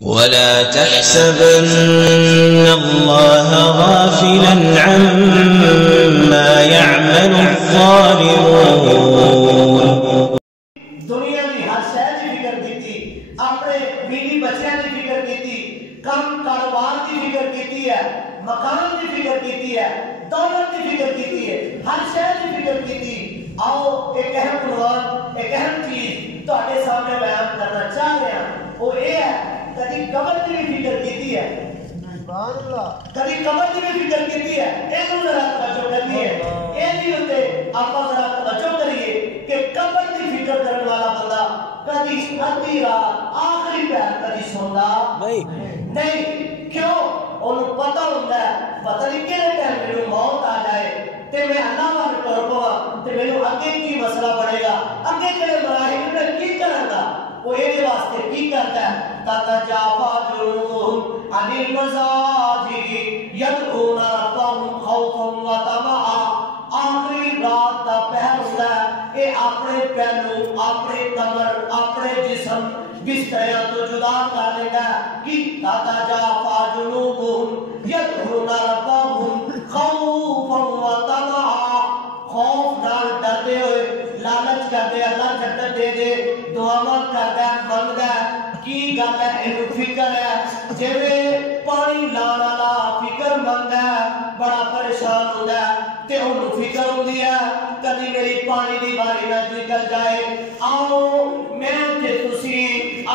ولا تحسبن الله غافلا عما يعمل الظالمون. دنیا کی ہر شے کی فکر کیتی، اپنے بیوی بچیاں کی فکر کیتی، کام کاروبار کی فکر کیتی ہے، مکان کی فکر کیتی ہے، دولت کی فکر کیتی ہے، ہر شے کی فکر کیتی. آؤ ایک اہم عنوان، ایک اہم چیز تہاڈے سامنے بیان کرنا چاہ رہے ہیں، وہ یہ ہے کدی قبر کی بھی فکر کیتی ہے. کدی قبر کی بھی فکر کیتی ہے. یہ ذرا توجہ کرنی ہے. یہ نہیں ہوتے آپ ذرا توجہ کریے کہ قبر کی فکر کرنے والا بندہ کدی ادھی رات آخری پہر کدی سوندا نہیں. کیوں؟ انہوں پتہ ہوتا ہے پتہ نہیں کہڑے ٹائم میرے موت آ جائے تے میں اللہ والے ٹر پوا تے میرے اگے کی مسئلہ بنے گا، اگے کہڑے مراحل میں کی کروں گا. وہ یہ واسطے کی کرتا ہے تتجافا جنوبهم عن المضاجع يدعون ربهم خوفا وطمعا. آخری رات کا پہر ہوتا ہے یہ اپنے پہلو، اپنے کمر، اپنے جسم بستریاں تو جدا کر لیتا ہے کہ تتجافا جنوبهم يدعون ربهم خوفا وطمعا. خوف نال ڈرتے ہوئے لالچ کرتے اللہ جنت دے دے، دعاواں کرتا ہے منگتا ہے. کی گل ہے یہ فکر ہے جویں پانی لانا والا فکر منگتا ہے بڑا پریشان ہوتا ہے تے انہوں فکر ہوندی ہے کدی میری پانی دی باری نہ نکل جائے. آؤ میں تے تسی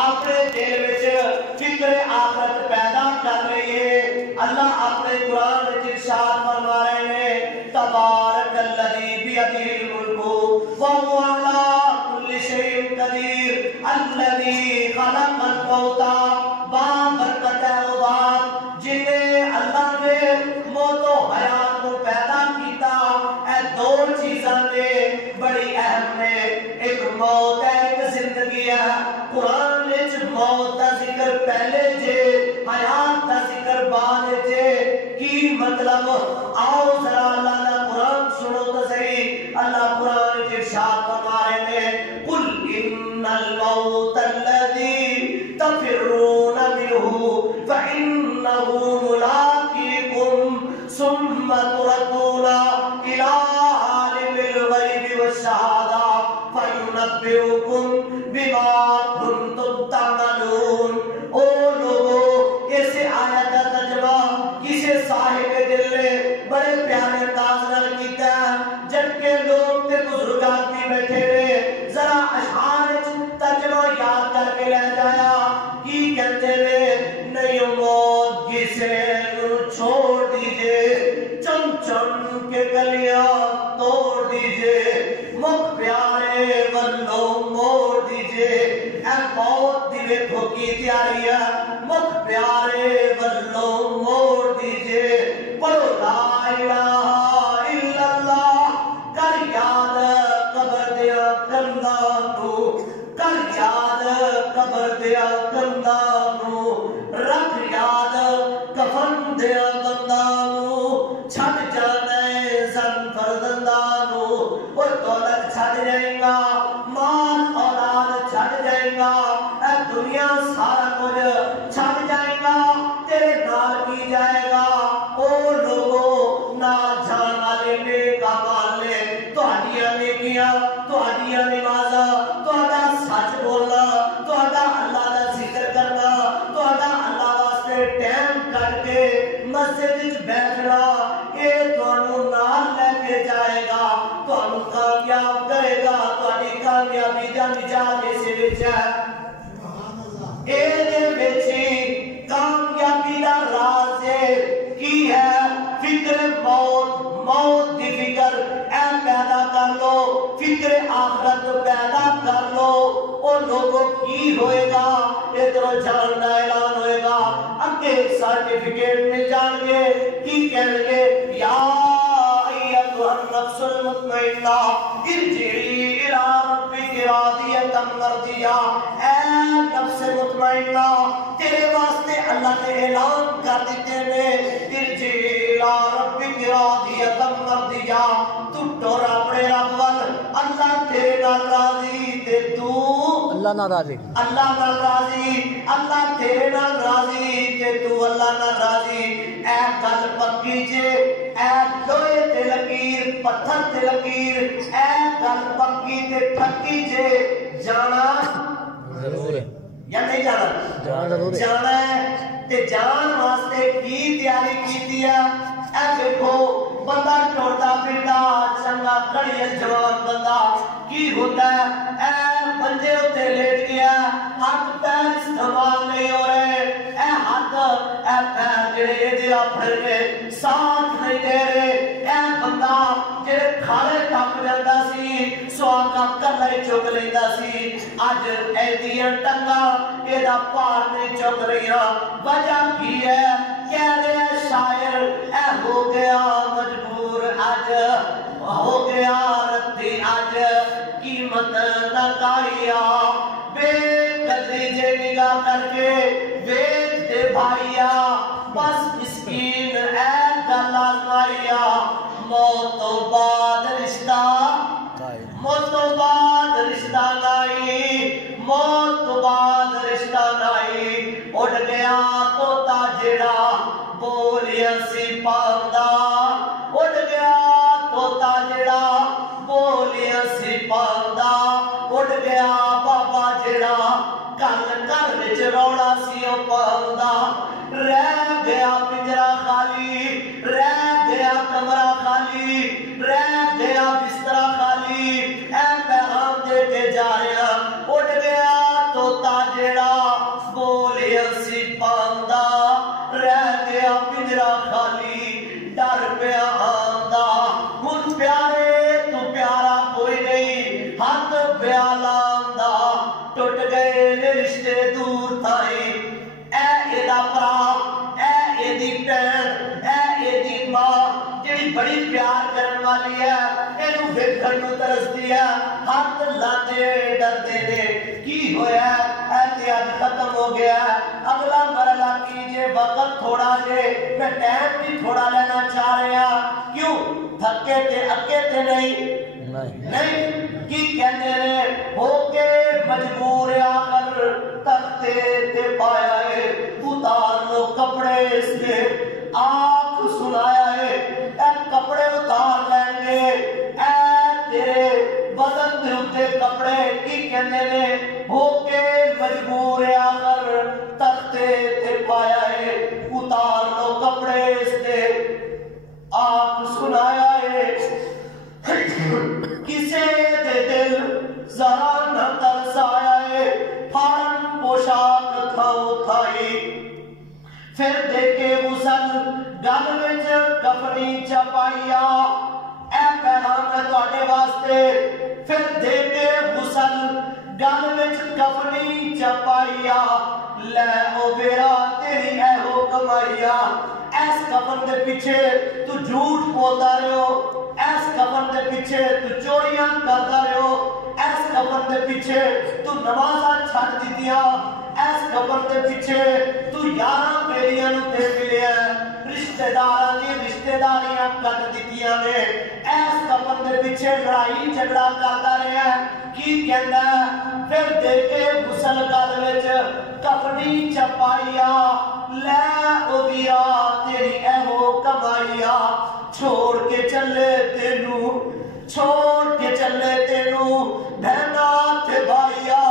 اپنے دل وچ فکر آخرت پیدا کر لئیے. اللہ اپنے قرآن وچ ارشاد فرما رہے ہیں تبارک الذی بیدہ الملک وهو علی کل شیء قدیر الذی خلق الموت. بابرکت ہے وہ ذات جن نے اللہ نے موت و حیات کو پیدا کیتا. اے دو چیزاں نے بڑی اہم نے، ایک موت ہے ایک زندگی ہے. قرآن وچ موت کا ذکر پہلے جے حیات کا ذکر بعد جے. کی مطلب؟ آؤ ذرا اللہ کا قرآن سنو تو صحیح. اللہ قرآن وچ ارشاد فرما رہے ہیں قل ان الموت الذی تفرون منہ فإنہ ملاقیکم ثم تردون الی عالم الغیب والشہادہ فینبئکم بما کنتم تعملون. او لوگو اس آیت کا ترجمہ کسی صاحب دل نے بڑے پیارے انداز نال کیتا ہے جبکہ لوگ تے بزرگان بھی بیٹھے نے. ذرا اشعار ترجمہ یاد کر کے لے جایا. کی کہتے نے نہیں موت کسے نو چھوڑ دیجئے، چم چم کے گلیاں توڑ دیجئے، مکھ پیارے ولو موڑ دیجئے. اے موت دی ویکھو کی تیاری ہے، مکھ پیارے ولو موڑ دیجئے. پڑھو لا الہ الا اللہ کر یاد قبر دیا کندانو، کر یاد قبر دیا کندانو، رکھ یاد کفن دیا بندانو، چھٹ جانے زن فرزندانو. اور دولت چھٹ جائیں گا، مال اولاد چھٹ جائیں گا، اے دنیا سارا کچھ چھٹ جائے گا، تیرے نال کی جائے گا. او لوگو نال جان والے نیک اعمال نے تہاڈیاں نیکیاں، تہاڈیاں نمازاں، تہاڈا سچ بولنا، تہاڈا اللہ دا ذکر کرنا، تہاڈا اللہ واسطے ٹائم کڈ کے مسجد وچ بیٹھنا، اے تانوں نال لے کے جائے گا، تانوں کامیاب کرے گا. تہاڈی کامیابی دا نجات اس وچ ہے. اے دے وچ کامیابی دا راز کی ہے فکر موت. موت دی فکر اے پیدا کر لو، فکر آخرت پیدا کر لو. اور لوگوں کی ہوئے گا ادھر جان کا اعلان ہوئے گا، اگے سرٹیفکیٹ مل جان گے. کی کہیں گے یا ایتھا النفس المطمئنہ ارجعی الی ربک راضیۃ مرضیہ. اے نفس مطمئنہ تیرے واسطے اللہ نے اعلان کر دیتے نے ارجعی الی ربک راضیۃ مرضیہ. تو ٹور اپنے رب ول، اللہ تیرے نال راضی تے تو اللہ نہ راضی اللہ نال راضی اللہ تیرے نال راضی تے تو اللہ نال راضی اے گل پکی جے اے لوہے تے لکیر پتھر تے لکیر اے گل پکی تے پھکی جے جانا ضرور ہے یا نہیں جانا جانا ضرور ہے جانا ہے تے جان واسطے کی تیاری کیتی ہے اے دیکھو بندہ ٹوٹا پھردا چنگا کڑیل جوان بندہ کی ہوتا ہے اے بندے اتے لیٹ گیا ہاتھ پیر استعمال نہیں ہو رہے اے ہاتھ اے پیر جڑے دیا پھر کے ساتھ نہیں دے رہے اے بندہ جڑے کھالے ٹپ جاندا سی سواگا کلا ہی چک لیندا سی اج ایدیاں ٹنگا اے دا پار نہیں چک رہیاں وجہ کی ہے کہہ رہے شاعر اے ہو گیا مجبور اج ہو گیا رتی اج قیمت نہ کائیا بے قدری جے نگاہ کر کے ویچ دے بھائیا بس مسکین اے گل آزمائیا موت تو بعد رشتہ موت تو بعد رشتہ لائی موت تو بعد رشتہ لائی اڑ گیا توتا جڑا بولیا سی پاندا اڑ گیا توتا جڑا بولیا سی پاندا اڑ گیا بابا جڑا کل گھر وچ روڑا سی او پاندا رہ گیا پنجرا خالی رہ گیا کمرہ خالی رہ گیا بستر خالی اے پیغام دے کے جا رہا اڑ گیا توتا جڑا بولیا سی پاندا رہ گیا پنجرا خالی ڈر پیا آندا ہن پیارے تو پیارا کوئی نہیں ہاتھ پیا لاندا ٹوٹ گئے نے رشتے دور تھائیں اے ایدا پرا اے ایدی پین اے ایدی ماں جڑی بڑی پیار کرن والی ہے اینو ویکھن نوں ترسدی ہے ہاتھ لاندے ڈردے نے کی ہویا احتیاط ختم ہو گیا اگلا مرحلہ کیجئے وقت تھوڑا جے میں ٹائم بھی تھوڑا لینا چاہ رہا کیوں تھکے تے اکے تے نہیں کی کہنے رہے ہو کے مجبور آخر تختے تے پایا ہے اتار لو کپڑے اس نے آپ سنایا ہے اے کپڑے اتار لیں گے اے تیرے بدن دے اتے کپڑے کی کہنے نے ہو کے مجبور آخر تختے تے پایا ہے اتار لو کپڑے اس نے آپ سنایا ہے کسے دے دل ذرا نہ ترسایا ہے پھارن پوشاک تھاؤ تھائی پھر دیکھے غسل گل وچ کفنی چپائیا اے پیغام ہے تواڈے واسطے پھر دیکھے غسل گل وچ کفنی چپائیا لے او ویرا تیری اے ہو کمائیا ایس کفن دے پیچھے تو جھوٹ بولتا رہے ہو ایس کفن دے پیچھے تو چوریاں کرتا رہے ہو ایس کفن دے پیچھے تو نمازاں چھٹ دیتیاں ایس کفن دے پیچھے تو یاراں بیلیاں نو دے ملے ہیں رشتہ داراں دی رشتہ داریاں کٹ دیتیاں نے ایس کفن دے پیچھے لڑائی جھگڑا کرتا رہے ہیں کی کہندا ہے پھر دیکھے غسل گل وچ کفنی چپائیا لے او ویا تیری اے ہو کمائیا چھوڑ کے چلے تینو چھوڑ کے چلے تینو بہنا تے بھائیا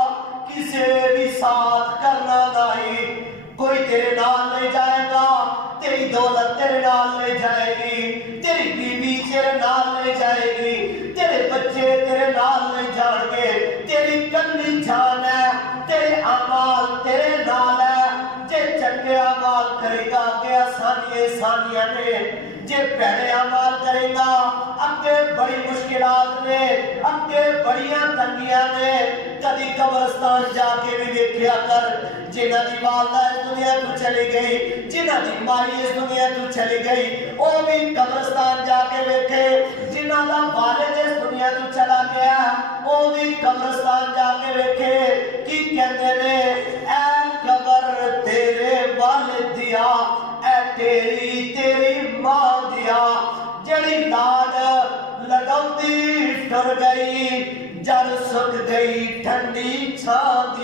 کسے بھی ساتھ کرنا نہیں کوئی تیرے نال نہیں جائے گا تیری دولت تیرے نال نہیں جائے گی تیری بیوی تیرے نال نہیں جائے گی تیرے بچے تیرے نال نہیں جان گے تیری کلی جان ہے تیرے اعمال تیرے نال ہے جے چنگے اعمال کرے گا کہ آسانیاں نے جے پیڑے اعمال کرے گا اگے بڑی مشکلات نے اگے بڑیاں تنگیاں نے کدی قبرستان جا کے بھی دیکھیا کر جنہاں دی والدہ اس دنیا تو چلی گئی جنہاں دی مائی اس دنیا تو چلی گئی او بھی قبرستان جا کے دیکھے جنہاں دا والد اس دنیا تو چلا گیا او بھی قبرستان جا کے دیکھے کی کہتے نے اے قبر تیرے والد دیا اے تیری ماں دیا جڑی لاڈ لگاؤں دی ٹر گئی جڑ سک گئی ٹھنڈی چھان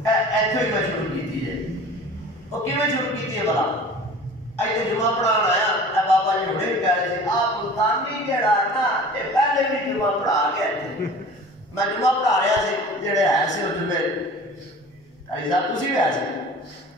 ਇੱਥੋਂ ਹੀ ਮੈਂ ਸ਼ੁਰੂ ਕੀਤੀ ਹੈ। ਉਹ ਕਿਵੇਂ ਸ਼ੁਰੂ ਕੀਤੀ ਹੈ ਭਲਾ? ਇੱਥੇ ਜੁਮਾ ਪੜਾਉਣ ਆਇਆ, ਇਹ ਬਾਬਾ ਜੀ ਹੁਣੇ ਵੀ ਕਹਿ ਰਹੇ ਸੀ ਆਹ ਮੁਲਤਾਨੀ ਜਿਹੜਾ ਨਾ ਇਹ ਪਹਿਲੇ ਵੀ ਜੁਮਾ ਪੜਾ ਗਿਆ ਇੱਥੇ। ਮੈਂ ਜੁਮਾ ਪੜਾ ਰਿਹਾ ਸੀ, ਜਿਹੜੇ ਹੈ ਸੀ ਉਹ ਜੁਮੇ ਕਾਜੀ ਸਾਹਿਬ ਤੁਸੀਂ ਵੀ ਆਏ ਸੀ,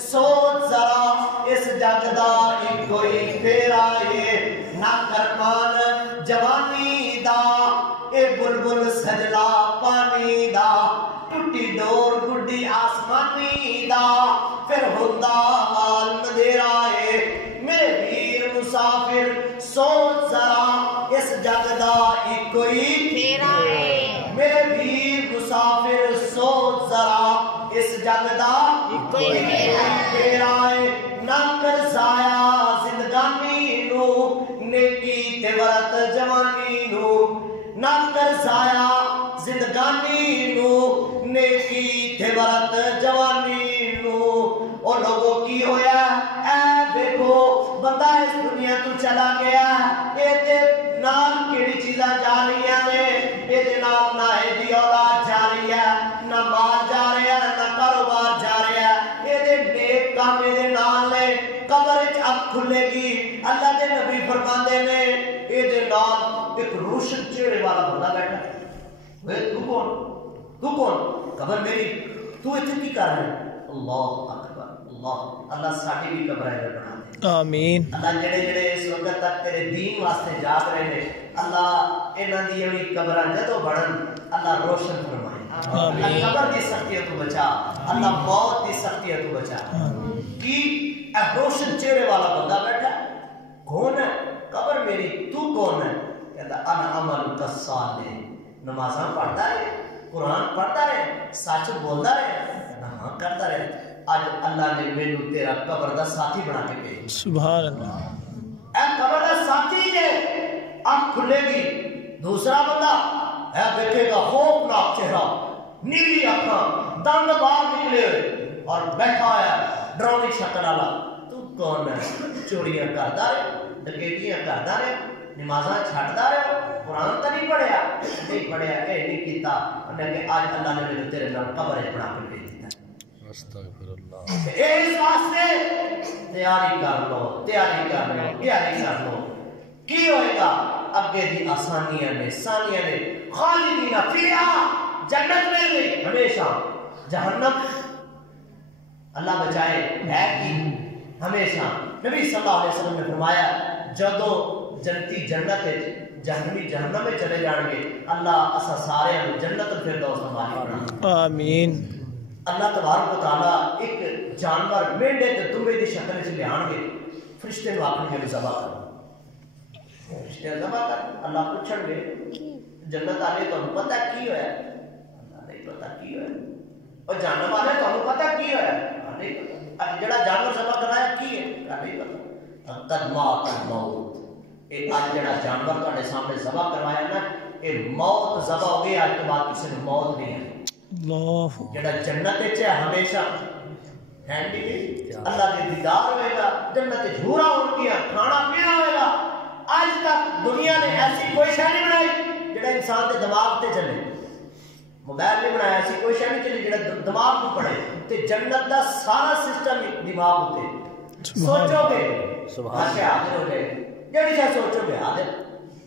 سوچ ذرا اس جگ دا کوئی پھیرا ہے نہ کرمان جوانی دا اے بلبل سجلا پانی دا ٹوٹی ڈور گڈی آسمانی دا پھر ہوندا حال مدیرا ہے میرے ویر مسافر سوچ ذرا اس جگ دا کوئی پھیرا ہے میرے ویر مسافر سوچ ذرا اس جگ دا کوئی پھیرا ہے نہ کر ضائع زندگانی نو نیکی تے ورت جوانی نو نہ کر ضائع زندگانی نو نیکی تے ورت جوانی نو او لوگوں کی ہویا اے دیکھو بندہ اس دنیا تو چلا گیا اے تے نال کیڑی چیزاں جا رہی ہیں اے دے نال نہ دی اولاد جا رہی ہے نہ مال جا رہا ہے نہ کاروبار جا رہا ہے اے دے نیک کام دے نال لے قبر وچ اب کھلے گی اللہ دے نبی فرماندے نے اے دے نال ایک روشن چہرے والا بندہ بیٹھا ہے تو کون قبر میری تو اتنے کی کر رہے ہیں اللہ اکبر اللہ ساڈی بھی قبر ہے بنا دے آمین اللہ جڑے جڑے اس وقت تک تیرے دین واسطے جاگ رہے ہیں اللہ انہاں دی جڑی قبراں جدوں بڑھن اللہ روشن فرمائے اللہ قبر دی سختیاں تو بچا اللہ موت دی سختیاں تو بچا کی اے روشن چہرے والا بندہ بیٹھا کون ہے قبر میری تو کون ہے کہتا انا عمل کالصالح نمازاں پڑھتا ہے قرآن پڑھتا رہے سچ بولتا رہے ہاں کرتا رہے آج اللہ نے مینوں تیرا قبر دا ساتھی بنا کے بھیجا سبحان اللہ اے قبر دا ساتھی ہے آنکھ کھلے گی دوسرا بندہ ہے دیکھے گا خوفناک چہرہ نیلی آنکھاں دند باہر نکلے ہوئے اور بیٹھا ہے ڈرونی شکل والا تو کون ہے چوریاں کرتا رہے ڈکیتیاں کرتا رہے نمازاں چھڑدا رہے قرآن تا نہیں پڑھیا اے نہیں کیتا انہیں کہ آج اللہ نے میرے تیرے نام قبر بنا کے بھیج دیتا استغفر اللہ اس واسطے تیاری کر لو کی ہوئے گا اگے دی آسانیاں نے ثانیاں نے خالدین فیہا جنت میں بھی ہمیشہ جہنم اللہ بچائے ہے کی ہمیشہ نبی صلی اللہ علیہ وسلم نے فرمایا جدو جنتی جنت جہنمی جہنم میں چلے جان گے اللہ اسا سارے جنت الفردوس مالک آمین اللہ تبارک و تعالی ایک جانور مینڈے تے دمبے دی شکل وچ لیان گے فرشتے نو آکھن گے ذبح کرو فرشتے ذبح کر اللہ پوچھن گے جنت والے تانوں پتہ کی ہویا اللہ نہیں پتہ کی ہویا اور جہنم والے تانوں پتہ کی ہویا نہیں پتہ جڑا جانور ذبح کرایا کی ہے نہیں پتہ قدمات الموت اے آج جڑا جانور تہاڈے سامنے ذبح کروایا نا اے موت ذبح ہو گئی آج کے بعد کسی نے موت نہیں ہے اللہ جڑا جنت وچ ہے ہمیشہ ہے نہیں اللہ دے دیدار ہوئے گا جنت وچ حورا ہونگیاں کھانا پینا ہوئے گا آج تک دنیا نے ایسی کوئی شے نہیں بنائی جڑا انسان دے دماغ تے چلے موبائل نہیں بنایا ایسی کوئی شے نہیں چلی جڑا دماغ کو پڑے تے جنت دا سارا سسٹم دماغ تے سوچو گے سبحان اللہ حاضر ہو گئے جڑی شے سوچو گے حاضر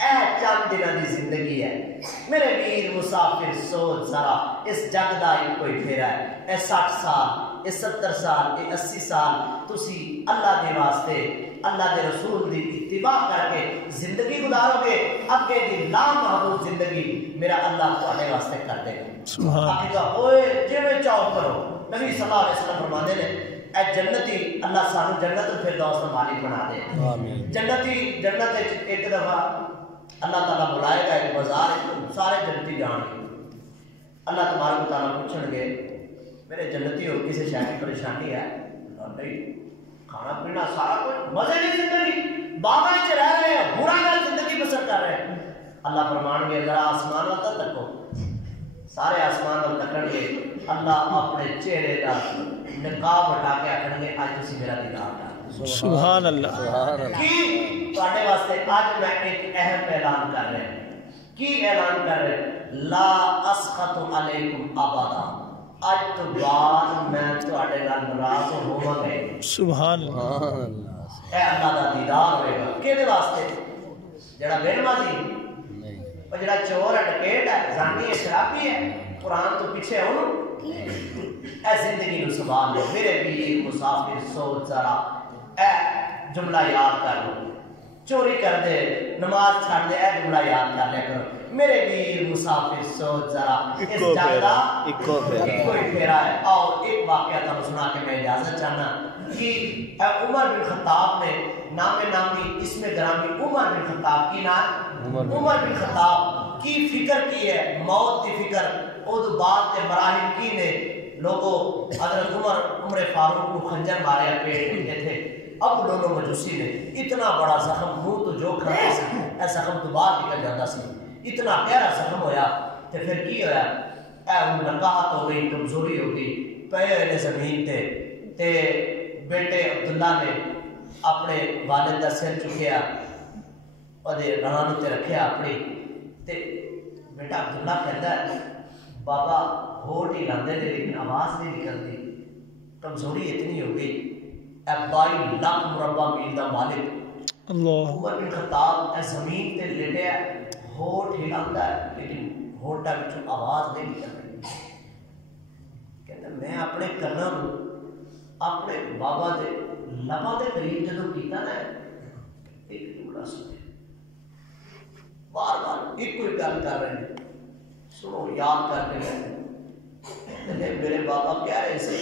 اے چند دنوں دی زندگی ہے میرے ویر مسافر سوچ ذرا اس جگ دا کوئی پھیرا ہے اے 60 سال اے 70 سال اے 80 سال تسی اللہ دے واسطے اللہ دے رسول دی اتباع کر کے زندگی گزارو گے اگے دی لامحدود زندگی میرا اللہ تواڈے واسطے کر دے گا سبحان اللہ اوئے جویں چاہو کرو نبی صلی اللہ علیہ وسلم فرماندے نے اے جنتی اللہ سانو جنت الفردوس دا مالک بنا دے آمین جنتی جنت ایک دفعہ اللہ تعالیٰ بلائے گا ایک بازار سارے جنتی جان گے اللہ تبارک و تعالیٰ پوچھن گے میرے جنتی ہو کسی شے کی پریشانی ہے نہیں کھانا پینا سارا کچھ مزے کی زندگی باغاں وچ رہ رہے ہیں برا نال زندگی بسر کر رہے ہیں اللہ فرمان گے ذرا آسمان وال تکو سارے آسمان وال تکن گے اللہ اپنے چہرے دا نقاب ہٹا کے آکھن گے اج تسی میرا دیدار کر سبحان اللہ سبحان اللہ کی تواڈے واسطے اج میں ایک اہم اعلان کر رہا ہوں کی اعلان کر رہے لا اسخط علیکم ابدا اج تو بعد میں تواڈے نال ناراض ہوواں گا سبحان اللہ اے اللہ دا دیدار ہوئے گا کیدے واسطے جڑا بے نمازی نہیں اور جڑا چور ہے ڈکیت ہے زانی ہے شرابی ہے قرآن تو پیچھے ہے انہوں اے زندگی نو سنبھال لو میرے ویر مسافر سوچ ذرا اے جملہ یاد کر لو چوری کر دے نماز چھڑ دے اے جملہ یاد کر لیا کرو میرے ویر مسافر سوچ ذرا اس جنگ دا ایکو ہی پھیرا ہے اور ایک واقعہ تمہیں سنا کے میں اجازت چاہنا کہ عمر بن خطاب نے نام نامی اسم گرامی عمر بن خطاب کی نام عمر بن خطاب کی فکر کی ہے موت کی فکر ادو بعد کے مراحل کی نے لوگوں حضرت عمر فاروق کو خنجر مارے پیٹ میں تھے اب لولو مجوسی نے اتنا بڑا زخم منہ تو جو کھاتے سی اے زخم تو باہر نکل جاتا سی اتنا پیارا زخم ہویا تے پھر کی ہویا اے نقاہت ہو گئی کمزوری ہو گئی پے ہوئے زمین تے بیٹے عبداللہ نے اپنے والد کا سر چکیا اور رہانو تے رکھیا اپنی تے بیٹا عبداللہ کہتا ہے بابا ہوٹ ہی لاندے دے لیکن آواز نہیں نکلتی کمزوری اتنی ہو گئی اے 22 لاکھ مربع میل دا مالک اللہ عمر بن خطاب اے زمین تے لیٹیا ہوٹ ہلاندا ہے لیکن ہوٹا وچوں آواز نہیں نکلتی کہتا میں اپنے کنا اپنے بابا دے لبا دے قریب جدوں کیتا نا ایک جملہ سنے بار بار ایک کوئی گل کر رہے ہیں سنو یاد کر کے گئے میرے بابا کیا ہے اسے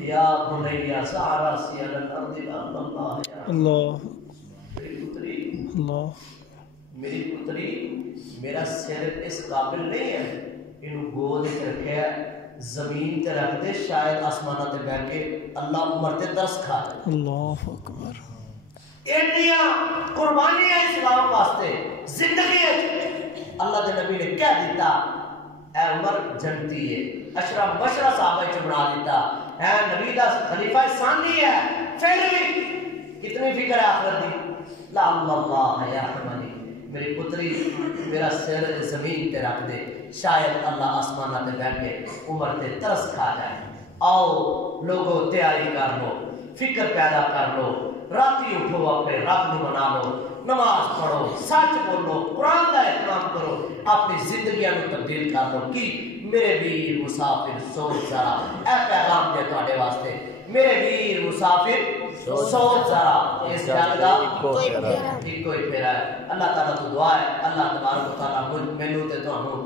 یا بنیا سارا سیال الارض اللہ یا اللہ میری پتری اللہ میری پتری میرا سر اس قابل نہیں ہے انہوں گود ایک رکھے ہے زمین تے رکھ دے شاید آسمانہ تے بیٹھ کے اللہ عمر تے درس کھا دے اللہ اکبر انڈیا قربانی ہے اسلام واسطے زندگی ہے اللہ کے نبی نے کہہ دیتا اے عمر جنتی ہے اشرا مشرا صحابہ چ بنا دیتا اے نبی دا خلیفہ ثانی ہے پھر بھی کتنی فکر ہے آخرت دی لا اللہ یا رحمانی میری پتری میرا سر زمین تے رکھ دے شاید اللہ آسمانہ تے بیٹھ کے عمر تے ترس کھا جائے آؤ لوگوں تیاری کر لو فکر پیدا کر لو راتی اٹھو اپنے رب نو منا لو نماز پڑھو سچ بولو قرآن کا اہتمام کرو اپنی زندگیاں نو تبدیل کر لو کی میرے ویر مسافر سوچ ذرا اے پیغام دے تواڈے واسطے میرے ویر مسافر سوچ ذرا اس جنگ دا ایک کوئی پھیرا ہے اللہ تعالیٰ تو دعا ہے اللہ تبارک و تعالیٰ مینوں تے تانوں